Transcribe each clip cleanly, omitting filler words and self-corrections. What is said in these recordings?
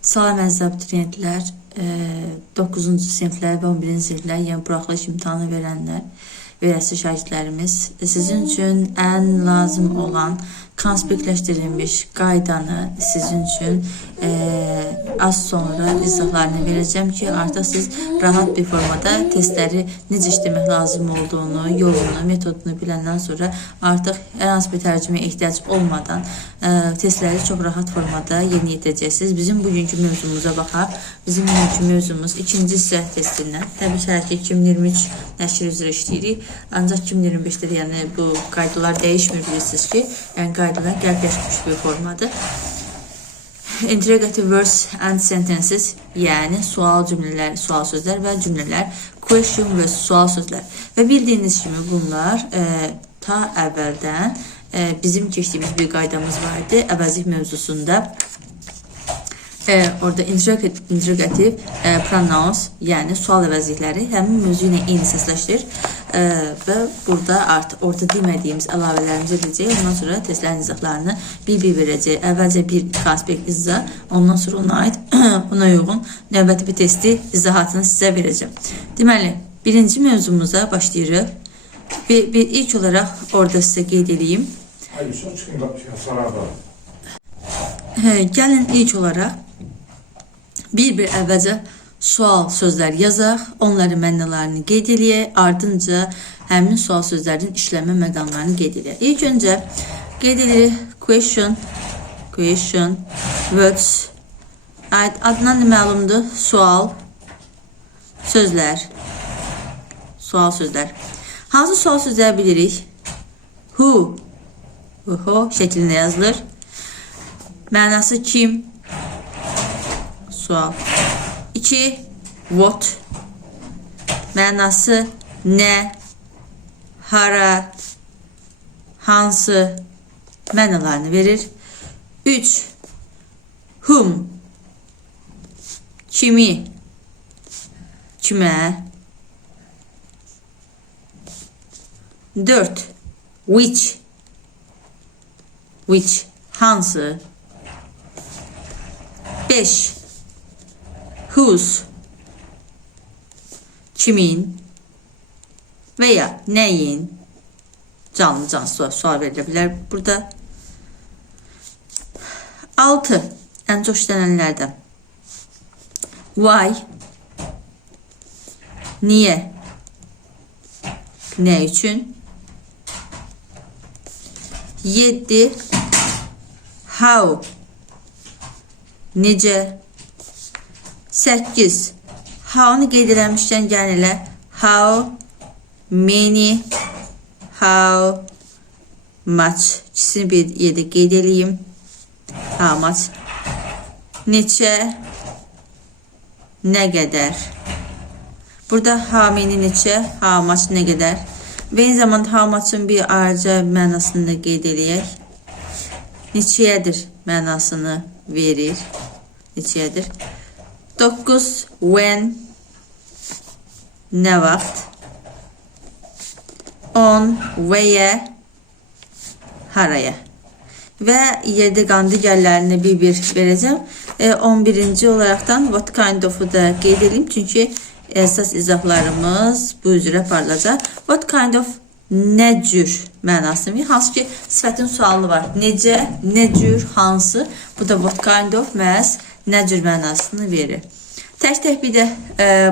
Salam əziz abituriyentlər, 9-cu siniflər və 11-ci siniflər, yəni buraxılış imtahanı verənlər, verəsi şagirdlərimiz sizin üçün ən lazım olan konspektləşdirilmiş qaydanı sizin üçün az sonra izahlarını verəcəm ki, artıq siz rahat bir formada testləri necə işləmək lazım olduğunu, yolunu, metodunu biləndən sonra artıq hər hansı bir tərcüməyə ehtiyac olmadan testləri çox rahat formada yerinə yetirəcəksiniz. Bizim bugünkü mövzumuza baxaq. Bizim bugünkü mövzumuz ikinci hissə testindən. Təbii ki, 2023 nəşri üzrə işləyirik. Ancaq 2025-də yəni bu qaydalar dəyişmir, bilirsiniz ki, yəni qaydalar gəlib-geçmiş bir formadır. Interrogative words and sentences, yəni sual cümlələr, sual sözlər və cümlələr, question və sual sözlər. Və bildiyiniz kimi bunlar ta əvvəldən bizim keçdiyimiz bir qaydamız vardı. Əvəzlik mövzusunda orada interrogative pronouns, yəni sual əvəzlikləri həmin mövzu ilə eyni səsləşir və burada artıq orada demədiyimiz əlavələrimizi edəcək. Ondan sonra testlərin izahlarını bir verəcək. Əvvəlcə bir konspekt izah, ondan sonra ona aid, ona uyğun növbəti bir testi izahatını sizə verəcəm. Deməli, birinci mövzumuza başlayırıq. İlk olaraq orada sizə qeyd edeyim. Gəlin ilk olaraq bir əvvəlcə sual sözlər yazaq, onların mənalarını qeyd edək, ardınca həmin sual sözlərin işləmə məqamlarını qeyd edək. İlk öncə qeyd edirik question, words, adından məlumdur, sual, sözlər, sual sözlər. Hansı sual sözləri bilirik? Who şəklində yazılır. Mənası kim? Sual. 2. What? Mənası nə? Hara? Hansı? Mənalarını verir. 3. Whom? Kimi? Kimə? 4. Which? Hansı? 5. Whose? Kimin? Veya nəyin? Canlı sual verilə bilər burada. 6. Ən çox işlənənlərdən. Why? Niyə? Nə üçün? 7. How? Necə? 8. How-nu qeyd eləmişkən gəlin elə. How many? How much? İkisini bir yerdə qeyd eləyim. How much? Neçə? Nə qədər? Burada how many neçə? How much nə qədər? Və eyni zamanda how much-ın bir ayrıca mənasını da qeyd eləyək. Neçəyədir mənasını verir. Neçəyədir? 9. When? Nə vaxt? 10. Where? Haraya? Və yerdə qan digərlərini bir verəcəm. 11-ci olaraqdan what kind of-u da qeyd edeyim. Çünki əsas izahlarımız bu üzrə aparılacaq. What kind of? Nə cür mənasını, hansı ki sifətin sualı var. Necə, nə cür, hansı? Bu da what kind of məhz nə cür mənasını verir. Tək bir də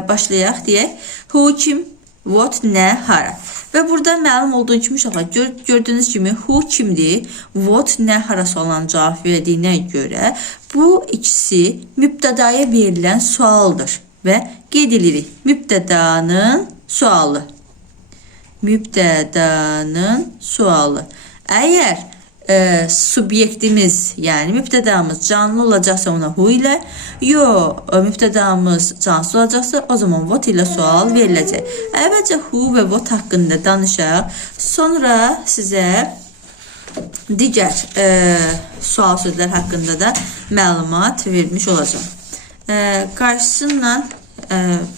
başlayaq deyək. Who kim, what, nə, hara. Və burada məlum olduğu kimi uşaqlar gördüyünüz kimi who kimdir, what, nə, harası olan cavab verdiyinə görə bu ikisi mübtədaya verilən sualdır və qeyd edirik. Mübtədanın sualı. Mübtədanın sualı. Əgər subyektimiz, yəni mübtədamız canlı olacaqsa ona who ilə, mübtədamız cansız olacaqsa o zaman what ilə sual veriləcək. Əvvəlcə who və what haqqında danışaq, sonra sizə digər sual sözlər haqqında da məlumat vermiş olacağım. Qarşısından,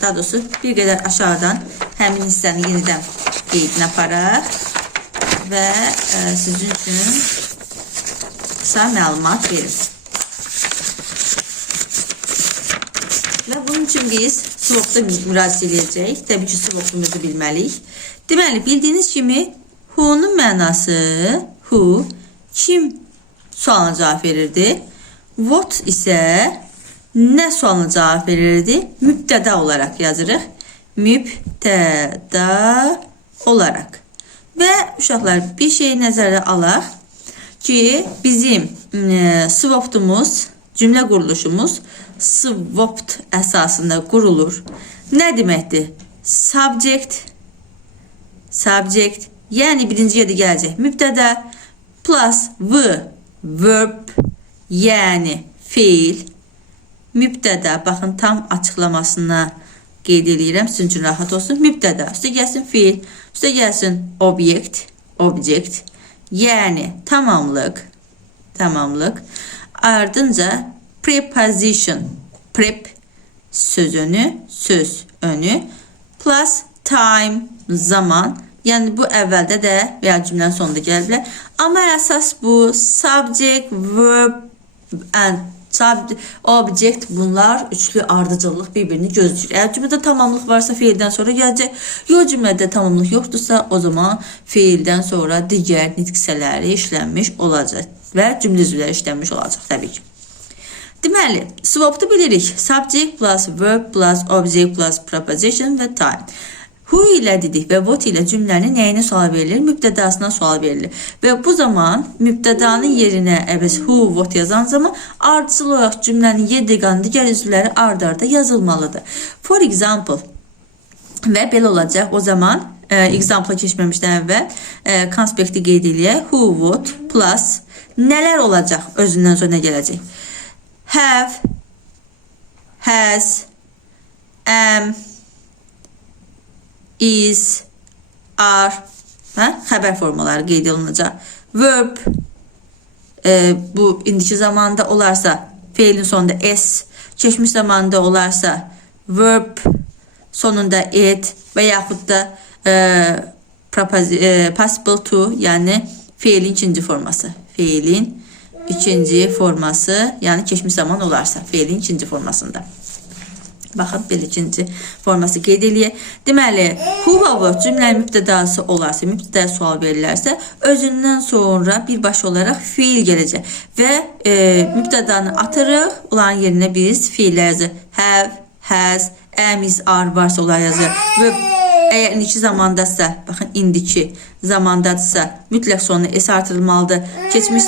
daha doğrusu bir qədər aşağıdan həmin hissəni yenidən qeydini aparaq və sizin üçün qısa məlumat verir. üçün biz swapda müraciət edəcəyik. Təbii ki, swapumuzu bilməliyik. Deməli, bildiyiniz kimi who'nun mənası who, kim sualına cavab verirdi. What isə nə sualına cavab verirdi? Mübtəda olaraq yazırıq. Mübtəda olaraq. Və uşaqlar, bir şey nəzərə alaq ki, bizim swapdumuz, cümlə quruluşumuz swapped əsasında qurulur. Nə deməkdir? Subject, yəni birinci yerdə gələcək mübtəda plus verb, yəni feil. Mübtəda, baxın, tam açıqlamasına qeyd edirəm, sizin üçün rahat olsun. Mübtəda, üstə gəlsin feil, üstə gəlsin object, yəni tamamlıq. Ardınca preposition, prep söz önü plus time, zaman. Yəni bu əvvəldə də veya cümlənin sonunda gələ bilər. Amma əsas bu subject, verb and object, bunlar üçlü ardıcıllıq bir-birini gözləyir. Əgər cümlədə tamamlıq varsa feildən sonra gələcək. Yox, cümlədə tamamlıq yoxdursa, o zaman feildən sonra digər nitq hissələri işlənmiş olacaq və cümlə üzvləri işlənmiş olacaq təbii ki. Deməli, swap'da bilirik. Subject plus verb plus object plus preposition və time. Who ilə dedik və what ilə cümlənin nəyinə sual verilir? Mübtədasına sual verilir. Və bu zaman mübtədanın yerinə əvəz who, what yazan zaman ardıcıl olaraq cümlənin yeddiqan digər üzvləri ard-arda yazılmalıdır. For example, və belə olacaq. O zaman example keçməmişdən əvvəl konspekti qeyd eləyək. Who, what plus nələr olacaq? Özündən sonra nə gələcək? Have, has, am, is, are, xəbər formaları qeyd olunacaq. Verb, bu indiki zamanda olarsa feilin sonunda s, keçmiş zamanda olarsa verb sonunda it və yaxud da possible to, yəni feilin ikinci forması. Yəni keçmiş zaman olarsa feilin ikinci formasında. Baxın, belə ikinci forması qeyd eləyək. Deməli, who və what cümlənin mübtədası olarsa, mübtədə sual verilərsə, özündən sonra birbaşa olaraq feil gələcək. Və mübtədanı atırıq, onların yerinə biz feillər yazır. Have, has, am, is, are varsa onlar yazır. Və əgər indiki zamandadsa, baxın, indiki zamandadsa, mütləq sonuna s artırılmalıdır. Keçmiş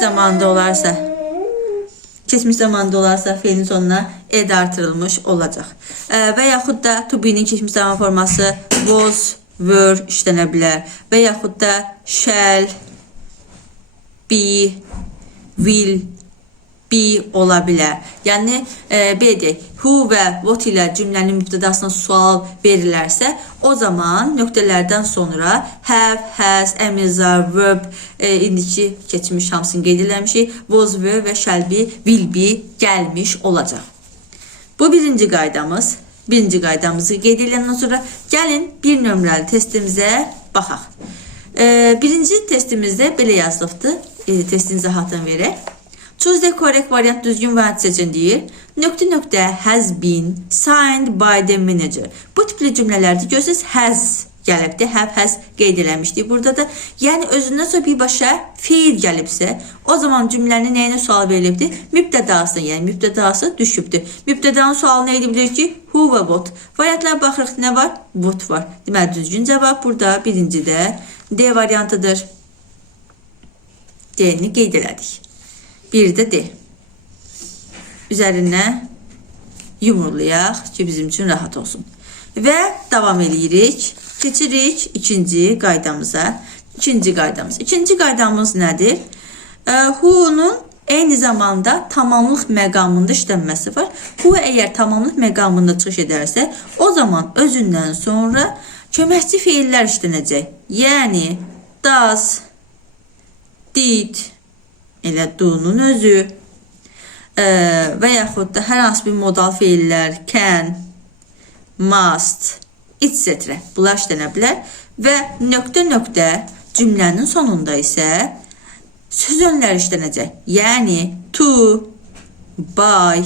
zamanda olarsa feilin sonuna ed artırılmış olacaq. Və yaxud da to be'nin keçmiş zaman forması was, were işlənə bilər. Və yaxud da shall, be, will, be ola bilər. Yəni, belə deyək, who və what ilə cümlənin mübtədasına sual verilərsə, o zaman nöqtələrdən sonra have, has, am, is, are, verb, indiki keçmiş hamısını qeyd eləmişik, was, were və shall be, will be gəlmiş olacaq. Bu birinci qaydamız. Birinci qaydamızı qeyd edəndən sonra gəlin bir nömrəli testimizə baxaq. Birinci testimizdə belə yazılıbdır. Testin izahatını verək. Choose the correct variant, düzgün variant seçin deyir. Nöqtə has been signed by the manager. Bu tipli cümlələrdə görürsünüz, has gəlibdir, have, has qeyd eləmişdik burada da. Yəni özündən sonra birbaşa feil gəlibsə, o zaman cümlənin nəyinə sual verilibdir? Mübtədasına, yəni mübtədası düşübdür. Mübtədanın sualı nə edebilir ki? Who və what. Variantlara baxırıq, nə var? What var. Deməli, düzgün cavab burada birincidə D variantıdır. D-ni qeyd elədik. Bir də D. Üzərinə yumurlayaq ki, bizim üçün rahat olsun. Və davam edirik. Keçirik ikinci qaydamıza. İkinci qaydamız nədir? Who'nun eyni zamanda tamamlıq məqamında işlənməsi var. Who əgər tamamlıq məqamında çıxış edərsə, o zaman özündən sonra köməkçi feillər işlənəcək. Yəni, does, did, elə do'nun özü və yaxud da hər hansı bir modal feillər can, must, etc. Bunlar işlənə bilər və nöqtə cümlənin sonunda isə söz önləri işlənəcək. Yəni to, by,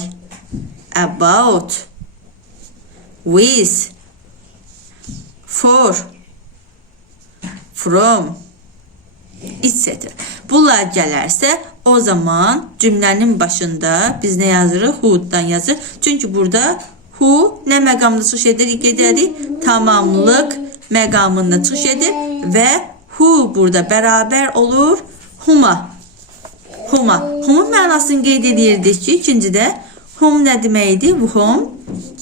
about with, for, from, etc. Bunlar gələrsə, o zaman cümlənin başında biz nə yazırıq? Who'dan yazır. Çünki burada who nə məqamında çıxış edir? Gedərik, tamamlıq məqamında çıxış edir və who burada bərabər olur whom-a. Whom mənasını qeyd edirdik ki, ikincidə whom nə deməkdir? Whom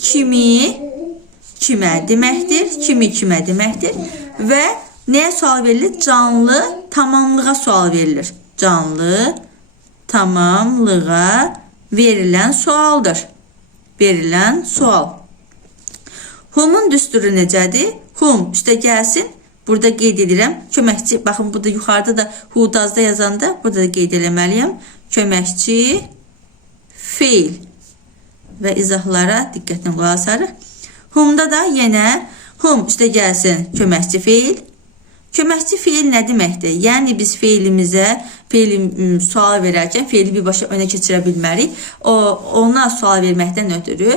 kimi, kimə deməkdir, kimi kimə deməkdir və nəyə sual verilir? Canlı tamamlığa sual verilir. Canlı tamamlığa verilən sualdır. Verilən sual. Whom-un düsturu necədir? Whom üstə gəlsin. Burada qeyd edirəm. Köməkçi, baxın burada yuxarıda da who-dazda yazanda burada da qeyd eləməliyəm. Köməkçi feil və izahlara diqqətlə qulaq asarıq. Whom-da da yenə whom üstə gəlsin köməkçi feil. Köməkçi feil nə deməkdir? Yəni biz feilimizə sual verərkən feili birbaşa önə keçirə bilmərik. Ona sual verməkdən ötürü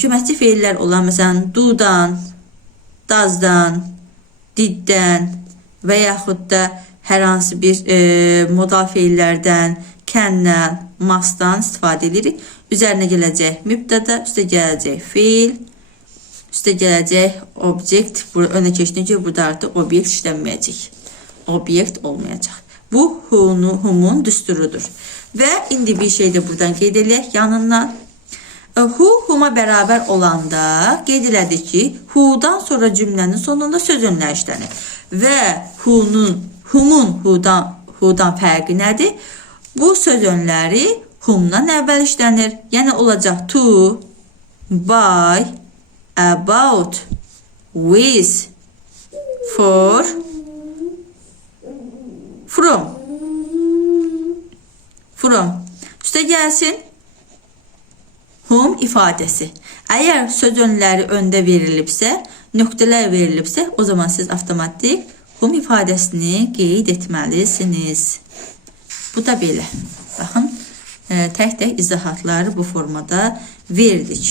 köməkçi feillər olan məsələn do-dan, does-dan, did-dən və yaxud da hər hansı bir modal feillərdən, can-dən, must-dan istifadə edirik. Üzərinə gələcək mübtəda, üstə gələcək feil, üstə gələcək obyekt. Önə keçdikcə burada artıq obyekt işlənməyəcək. Obyekt olmayacaq. Bu whom-un düsturudur. Və indi bir şey də buradan qeyd edək yanından. Who whom-a bərabər olanda qeyd elədik ki, who-dan sonra cümlənin sonunda söz önlər işlənir. Və whom-un who-dan fərqi nədir? Bu söz önləri whom-dan əvvəl işlənir. Yəni olacaq to, by, about, with, for, from. Üstə gəlsin whom ifadəsi. Əgər söz önləri öndə verilibsə, nöqtələr verilibsə, o zaman siz avtomatik whom ifadəsini qeyd etməlisiniz. Bu da belə. Baxın, tək-tək izahatları bu formada verdik.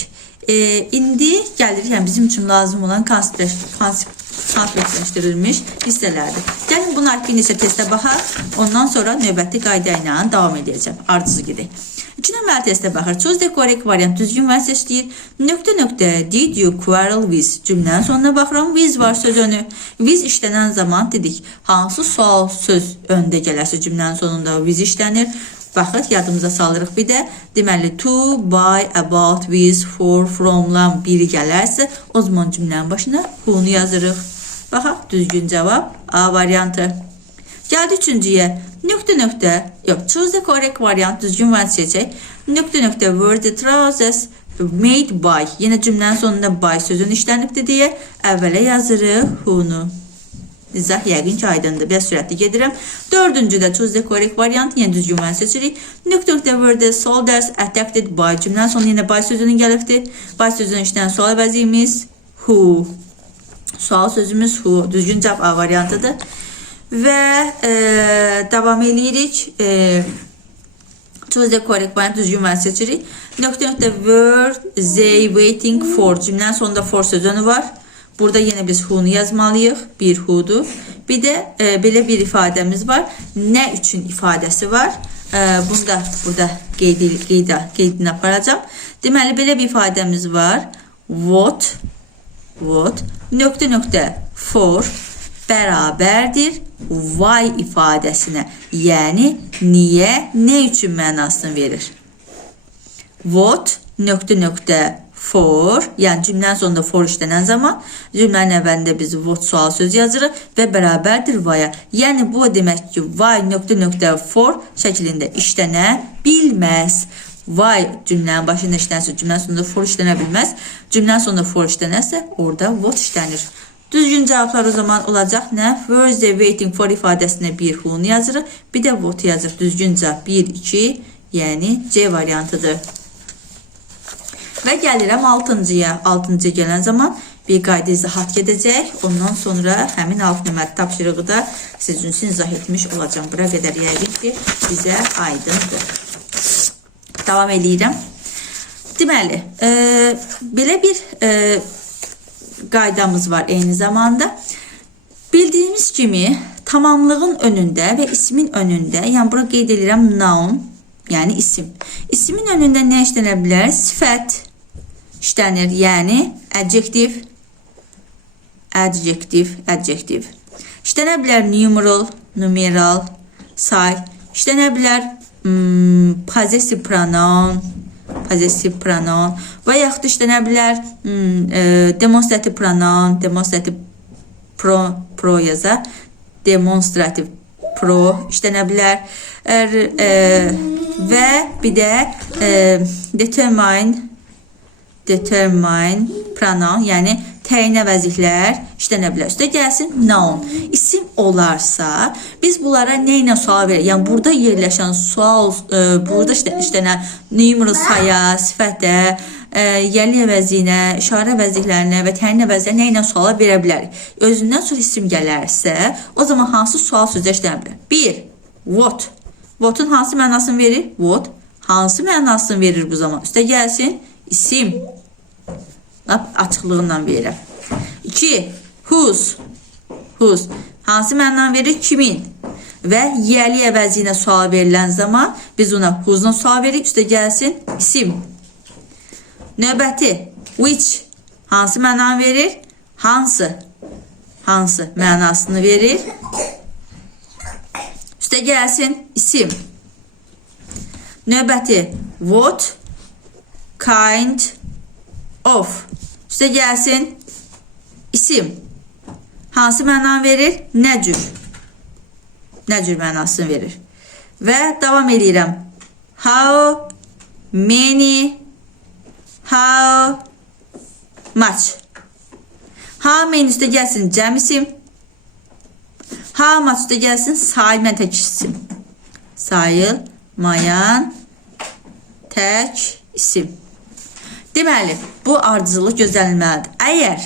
İndi gəlirik, yəni bizim üçün lazım olan konspektləşdirilmiş hissələrdir. Gəlin bunun haqqında isə testə baxaq. Ondan sonra növbəti qayda ilə davam edəcəm. Ardıcı gedək. 2 nömrəli testə baxır. Choose the correct variant. Düzgün və seçdir. Nöqtə. Did you quarrel with? Cümlənin sonuna baxıram. With var söz önü. With işlənən zaman dedik. Hansı sual söz öndə gələrsə cümlənin sonunda with işlənir. Baxın, yadımıza salırıq bir də. Deməli, to, by, about, with, for, from-la biri gələrsə, o zaman cümlənin başına who-nu yazırıq. Baxaq, düzgün cavab A variantı. Gəldi üçüncüyə. Choose the correct variant. Düzgün variant seçək. Were the trousers made by. Yenə cümlənin sonunda by sözün işlənibdir deyə əvvələ yazırıq who-nu. İzah yəqin ki aydındır. Biraz sürətli gedirəm. Dördüncüdə choose the correct variant. Yenə düzgün variant seçirik. Were the soldiers attacked by. Cümlənin sonunda yenə by sözünün gəlibdir. By sözünün işlənən sual əvəzimiz who. Sual sözümüz who. Düzgün cavab A variantıdır. Və davam edirik. Choose the correct variant. Düzgün variant seçirik. Were they waiting for. Cümlənin sonunda for sözünü var. Burada yenə biz who-nu yazmalıyıq. Bir who-dur. Bir də belə bir ifadəmiz var. Nə üçün ifadəsi var. Bunu da burada qeydini aparacağım. Deməli, belə bir ifadəmiz var. What, for bərabərdir why ifadəsinə. Yəni, niyə, nə üçün mənasını verir. What, for, yəni cümlənin sonunda for işlənən zaman cümlənin əvvəlində biz what sual söz yazırıq və bərabərdir why-a. Yəni bu demək ki, why for şəklində işlənə bilməz. Why cümlənin başında işlənsə, cümlənin sonunda for işlənə bilməz. Cümlənin sonunda for işlənərsə, orada what işlənir. Düzgün cavablar o zaman olacaq nə? Were they waiting for ifadəsinə bir who-nu yazırıq, bir də what yazırıq. Düzgün cavab 1, 2, yəni C variantıdır. Və gəlirəm 6-cıya. 6-cıya gələn zaman bir qayda izahat gedəcək. Ondan sonra həmin 6 nömrəli tapşırığı da sizin üçün izah etmiş olacağım. Bura qədər yəqin ki bizə aydındır. Davam edirəm. Deməli, belə bir qaydamız var eyni zamanda. Bildiyimiz kimi tamamlığın önündə və ismin önündə, yəni bura qeyd edirəm noun, yəni isim. İsmin önündə nə işlənə bilər? Sifət işlənir, yəni adjektiv, adjektiv. İşlənə bilər numeral, numeral, say. İşlənə bilər possessive pronoun, və yaxud işlənə bilər demonstrative pronoun, demonstrative pro yaza, demonstrative pro işlənə bilər və bir də determine pronoun, yəni təyin əvəzliklər işlənə bilər. Üstə gəlsin noun. İsim olarsa biz bunlara nə ilə sual verir? Yəni burada yerləşən sual, burada işlənə numeral saya, sifətə, yerli əvəzinə, işarə əvəzliklərinə və təyin əvəzliklərinə nə ilə suala verə bilərik? Özündən sonra isim gələrsə, o zaman hansı sual sözü işlənə bilər? 1. What. What'un hansı mənasını verir? What. Hansı mənasını verir bu zaman? Üstə gəlsin isim. Açıqlığından verir. 2. Whose. Hansı mənanı verir? Kimin. Və yerli əvəzinə sual verilən zaman biz ona whose'dan sual veririk. Üstə gəlsin isim. Növbəti. Which. Hansı mənanı verir? Hansı mənasını verir. Üstə gəlsin isim. Növbəti. What kind of. Üstə gəlsin isim. Hansı mənanı verir? Nə cür mənasını verir. Və davam edirəm. How many, how much. How many üstə gəlsin cəm isim. How much üstə gəlsin sayılmayan tək isim. Sayılmayan tək isim. Deməli, bu ardıcıllıq gözlənilməlidir. Əgər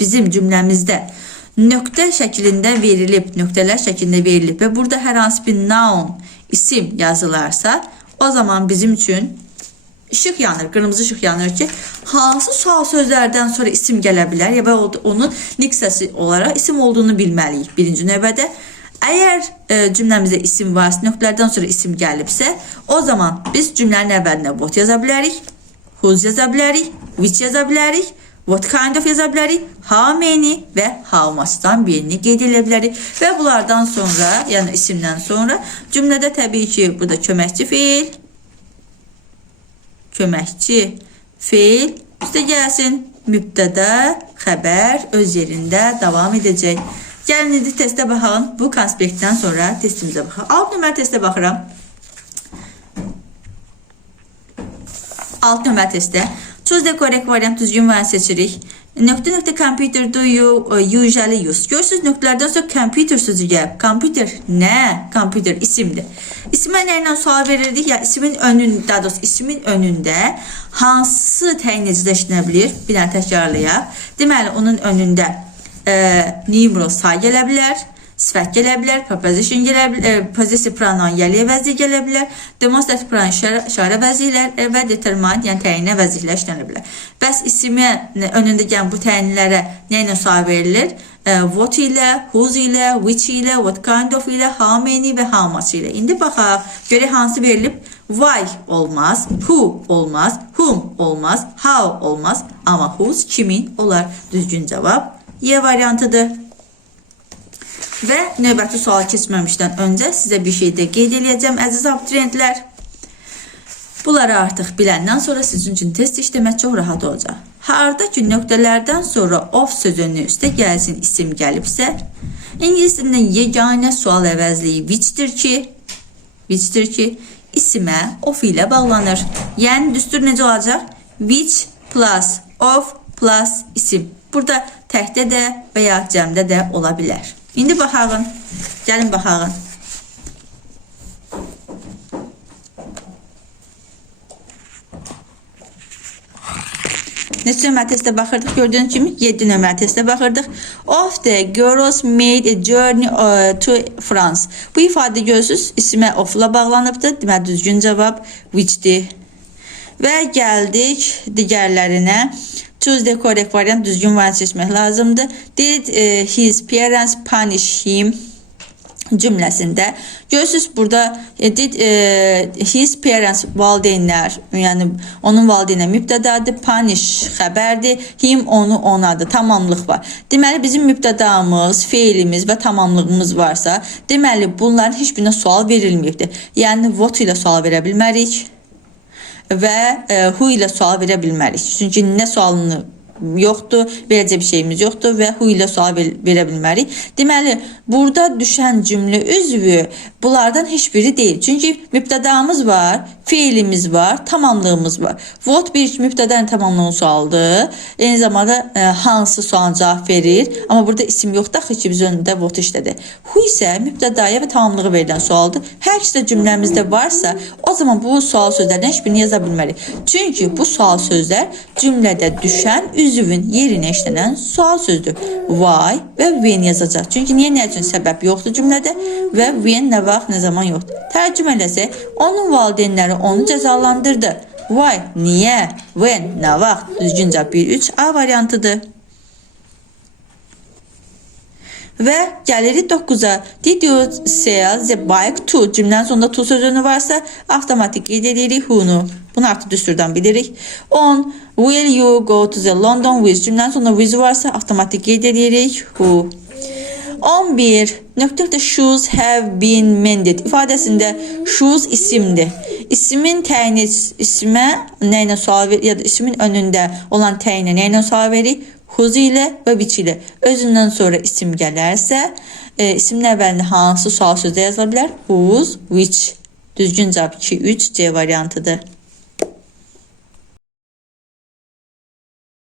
bizim cümləmizdə nöqtə şəklində verilib, nöqtələr şəklində verilib və burada hər hansı bir noun, isim yazılarsa, o zaman bizim üçün işıq yanır, qırmızı işıq yanır ki, hansı sual sözlərdən sonra isim gələ bilər ya və onun niksəsi olaraq isim olduğunu bilməliyik birinci növbədə. Əgər cümləmizdə isim varsa, nöqtələrdən sonra isim gəlibsə, o zaman biz cümlənin əvvəlinə what yaza bilərik, whose yaza bilərik, which yaza bilərik, what kind of yaza bilərik, how many və how much'dan birini qeyd edə bilərik. Və bunlardan sonra, yəni isimdən sonra cümlədə təbii ki, burada köməkçi feil, üstə gəlsin mübtəda, xəbər öz yerində davam edəcək. Gəlin indi testə baxalım. Bu konspektdən sonra testimizə baxalım. Alt nömrə testə baxıram. Alt nömrə testə. Choose the correct variant, düzgün variant seçirik. Nöqtə computer do you usually use. Görürsünüz nöqtələrdən sonra computer sözü gəlib. Computer nə? Computer isimdir. İsmə nə ilə sual verirdik? Ya ismin önündə, daha doğrusu ismin önündə hansı təyin edicidə işlənə bilir? Bir dənə təkrarlayaq. Deməli onun önündə numeral say gələ bilər, sifət gələ bilər, preposition gələ bilər, possessive pronoun yerli əvəzlik gələ bilər, demonstrative pronoun işarə əvəzliklər və determinant, yəni təyin əvəzliklər işlənə bilər. Bəs isimə önündə gələn bu təyinlərə nə ilə sual verilir? What ilə, whose ilə, which ilə, what kind of ilə, how many və how much ilə. İndi baxaq, görək hansı verilib? Why olmaz, who olmaz, whom olmaz, how olmaz, amma whose kimin olar. Düzgün cavab Y variantıdır. Və növbəti suala keçməmişdən öncə sizə bir şey də qeyd edəcəm, əziz abituriyentlər. Bunları artıq biləndən sonra sizin üçün test işləmək çox rahat olacaq. Harda ki, nöqtələrdən sonra of sözünün üstə gəlsin isim gəlibsə, ingilis dilində yeganə sual əvəzliyi which'tir ki, isimə of ilə bağlanır. Yəni, düstur necə olacaq? Which plus of plus isim. Burada təkdə də və ya cəmdə də ola bilər. İndi baxağın, gəlin baxağın. Neçə nömrə testə baxırdıq? Gördüyünüz kimi 7 nömrə testə baxırdıq. Of the girls made a journey to France. Bu ifadə görürsünüz, isimə of-la bağlanıbdır. Deməli, düzgün cavab which'dir. Və gəldik digərlərinə. Choose the correct variant, düzgün variant seçmək lazımdır. Did his parents punish him cümləsində görürsüz burada did his parents valideynlər, yəni onun valideynləri mübtədadır, punish xəbərdir, him onu onadır, tamamlıq var. Deməli bizim mübtədamız, feilimiz və tamamlığımız varsa, deməli bunların heç birinə sual verilməyibdir. Yəni what ilə sual verə bilmərik və who ilə sual verə bilmərik. Çünki nə sualını yoxdur, verəcək bir şeyimiz yoxdur və who ilə sual verə bilmərik. Deməli, burada düşən cümlə üzvü bunlardan heç biri deyil. Çünki mübtədamız var, feilimiz var, tamamlığımız var. What bir mübtədanın tamamlığının sualıdır. Eyni zamanda hansı sualın cavab verir. Amma burada isim yoxdur, axı ki biz önündə what işlədik. Who isə mübtədaya və tamamlığı verilən sualdır. Hər ikisi də cümləmizdə varsa, o zaman bu sual sözlərdən heç birini yaza bilmərik. Çünki bu sual sözlər cümlədə düşən üzvün yerinə işlənən sual sözdür. Why və when yazacaq. Çünki niyə, nə üçün səbəb yoxdur cümlədə və when nə vaxt, nə zaman yoxdur. Tərcümə eləsək, onun valideynləri onu cəzalandırdı. Why, niyə, when, nə vaxt. Düzgün cavab 1-3A variantıdır. Və gəlirik 9-a. Did you sell the bike to? Cümlənin sonunda to sözünü varsa, avtomatik qeyd edirik who'nu. Bunu artıq düsturdan bilirik. 10. Will you go to the London with? Cümlənin sonunda with varsa, avtomatik qeyd edirik who. 11. Nöqtə shoes have been mended ifadəsində shoes isimdir. İsmin təyini ismə nə ilə sual verir, ya da ismin önündə olan təyinə nə ilə sual verir? Whose ilə və which ilə. Özündən sonra isim gələrsə, ismin əvvəlində hansı sual sözü yazıla bilər? Whose, which. Düzgün cavab 2-3 C variantıdır.